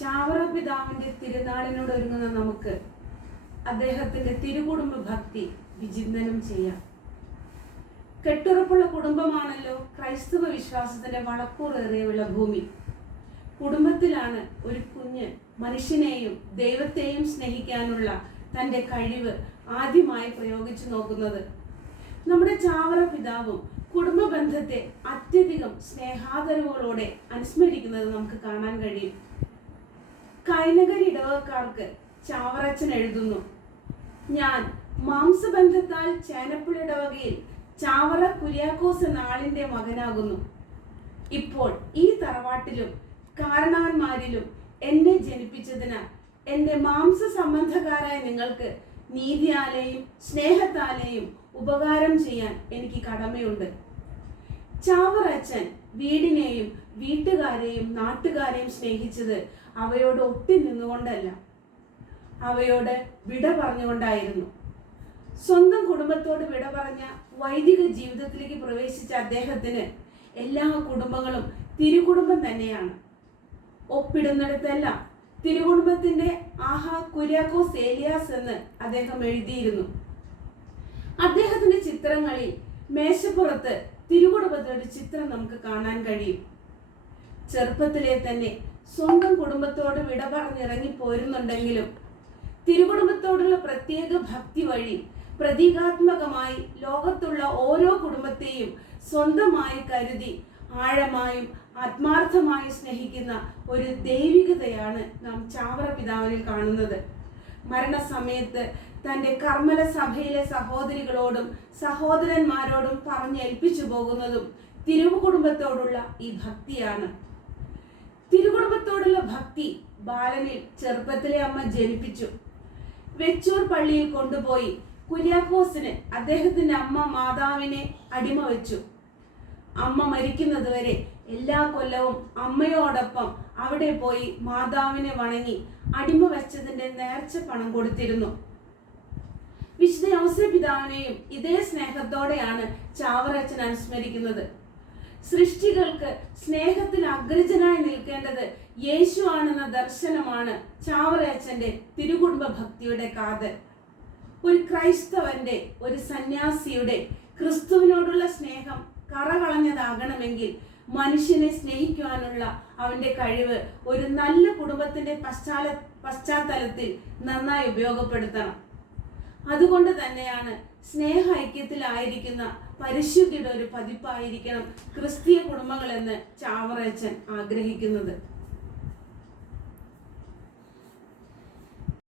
ചേർന്ന് നമുക്ക് അദ്ദേഹത്തിന്റെ തിരുകുടുംബ ഭക്തി വിചിന്തനം ചെയ്യാം. കെട്ടുറപ്പുള്ള കുടുംബമാണല്ലോ ക്രൈസ്തവ വിശ്വാസത്തിന്റെ വളക്കൂറേറിയുള്ള ഭൂമി. കുടുംബത്തിലാണ് ഒരു കുഞ്ഞ് മനുഷ്യനെയും ദൈവത്തെയും സ്നേഹിക്കാനുള്ള തന്റെ കഴിവ് ആദ്യമായി പ്രയോഗിച്ചു നോക്കുന്നത്. നമ്മുടെ ചാവറ പിതാവും കുടുംബ ബന്ധത്തെ അത്യധികം സ്നേഹാദരവുകളോടെ അനുസ്മരിക്കുന്നത് നമുക്ക് കാണാൻ കഴിയും. കൈനകരി ഇടവക്കാർക്ക് ചാവറച്ചൻ എഴുതുന്നു. ഞാൻ മാംസബന്ധത്താൽ ചേനപ്പുഴ ഇടവകയിൽ ചാവറ കുര്യാക്കോസ് എന്ന മകനാകുന്നു. ഇപ്പോൾ ഈ തറവാട്ടിലും കാരണവന്മാരിലും എന്നെ ജനിപ്പിച്ചതിനാൽ എന്റെ മാംസ സംബന്ധക്കാരായ നിങ്ങൾക്ക് നീതിയാലെയും സ്നേഹത്താലെയും ഉപകാരം ചെയ്യാൻ എനിക്ക് കടമയുണ്ട്. ചാവറച്ചൻ വീടിനെയും വീട്ടുകാരെയും നാട്ടുകാരെയും സ്നേഹിച്ചത് അവയോട് ഒട്ടി നിന്നുകൊണ്ടല്ല. അവയോട് വിട പറഞ്ഞുകൊണ്ടായിരുന്നു. സ്വന്തം കുടുംബത്തോട് വിട പറഞ്ഞ വൈദിക ജീവിതത്തിലേക്ക് പ്രവേശിച്ച അദ്ദേഹത്തിന് എല്ലാ കുടുംബങ്ങളും തിരുകുടുംബം തന്നെയാണ്. ഒപ്പിടുന്നിടത്തെല്ലാം തിരുകുടുംബത്തിന്റെ ആഹാ കുര്യാക്കോ സേലിയാസ് എന്ന് അദ്ദേഹം എഴുതിയിരുന്നു. അദ്ദേഹത്തിന്റെ ചിത്രങ്ങളിൽ മേശപ്പുറത്ത് തിരുകുടുംബത്തിന്റെ ഒരു ചിത്രം നമുക്ക് കാണാൻ കഴിയും. ചെറുപ്പത്തിലെ തന്നെ സ്വന്തം കുടുംബത്തോട് വിട പറഞ്ഞിറങ്ങി പോരുന്നുണ്ടെങ്കിലും തിരുകുടുംബത്തോടുള്ള പ്രത്യേക ഭക്തി വഴി പ്രതീകാത്മകമായി ലോകത്തുള്ള ഓരോ കുടുംബത്തെയും സ്വന്തമായി കരുതി ആഴമായും ആത്മാർത്ഥമായും സ്നേഹിക്കുന്ന ഒരു ദൈവികതയാണ് നാം ചാവറ പിതാവിനിൽ കാണുന്നത്. മരണസമയത്ത് തന്റെ കർമ്മല സഭയിലെ സഹോദരികളോടും സഹോദരന്മാരോടും പറഞ്ഞേൽപ്പിച്ചു പോകുന്നതും തിരുവ് കുടുംബത്തോടുള്ള ഈ ഭക്തിയാണ്. തിരുകുടുംബത്തോടുള്ള ഭക്തി ബാലനിൽ ചെറുപ്പത്തിലെ അമ്മ ജനിപ്പിച്ചു. വെച്ചൂർ പള്ളിയിൽ കൊണ്ടുപോയി കുര്യാക്കോസിന് അദ്ദേഹത്തിന്റെ അമ്മ മാതാവിനെ അടിമ വെച്ചു. അമ്മ മരിക്കുന്നതുവരെ എല്ലാ കൊല്ലവും അമ്മയോടൊപ്പം അവിടെ പോയി മാതാവിനെ വണങ്ങി അടിമ വെച്ചതിന്റെ നേർച്ച പണം കൊടുത്തിരുന്നു. വിശുദ്ധ ഔസ പിതാവിനെയും ഇതേ സ്നേഹത്തോടെയാണ് ചാവറച്ചൻ അനുസ്മരിക്കുന്നത്. സൃഷ്ടികൾക്ക് സ്നേഹത്തിൽ അഗ്രജനായി നിൽക്കേണ്ടത് യേശു ആണെന്ന ദർശനമാണ് ചാവറയച്ചന്റെ തിരുകുടുംബ ഭക്തിയുടെ കാതൽ. ഒരു ക്രൈസ്തവന്റെ ഒരു സന്യാസിയുടെ ക്രിസ്തുവിനോടുള്ള സ്നേഹം കറകളഞ്ഞതാകണമെങ്കിൽ മനുഷ്യനെ സ്നേഹിക്കുവാനുള്ള അവന്റെ കഴിവ് ഒരു നല്ല കുടുംബത്തിന്റെ പശ്ചാല പശ്ചാത്തലത്തിൽ നന്നായി ഉപയോഗപ്പെടുത്തണം. അതുകൊണ്ട് തന്നെയാണ് സ്നേഹ ഐക്യത്തിലായിരിക്കുന്ന പരിശുദ്ധിയുടെ ഒരു പതിപ്പായിരിക്കണം ക്രിസ്തീയ കുടുംബങ്ങളെന്ന് ചാവറച്ചൻ ആഗ്രഹിക്കുന്നത്.